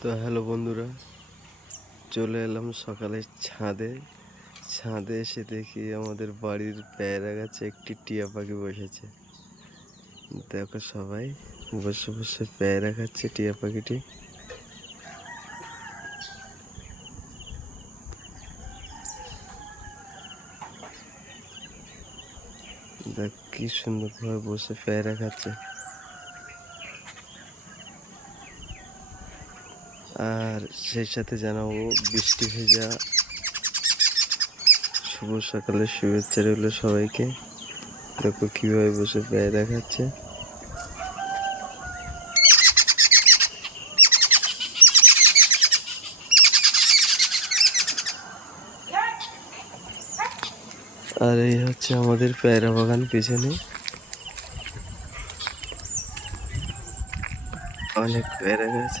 তো হ্যালো বন্ধুরা, চলে এলাম সকালে ছাদে। ছাদে এসে দেখি আমাদের বাড়ির পেয়ারা গাছে একটি টিয়া পাখি বসেছে। দেখো সবাই বসে বসে পেয়ারা খাচ্ছে টিয়া পাখিটি। দেখ কি সুন্দরভাবে বসে পেয়ারা খাচ্ছে। আর সেই সাথে জানাবো বৃষ্টি ভেজা শুভ সকালের শুভেচ্ছা রইল সবাইকে। দেখো কিভাবে বসে পেয়ারা খাচ্ছে। আর এই হচ্ছে আমাদের পেয়ারা বাগান পিছনে। অনেক পেয়ারা গাছ।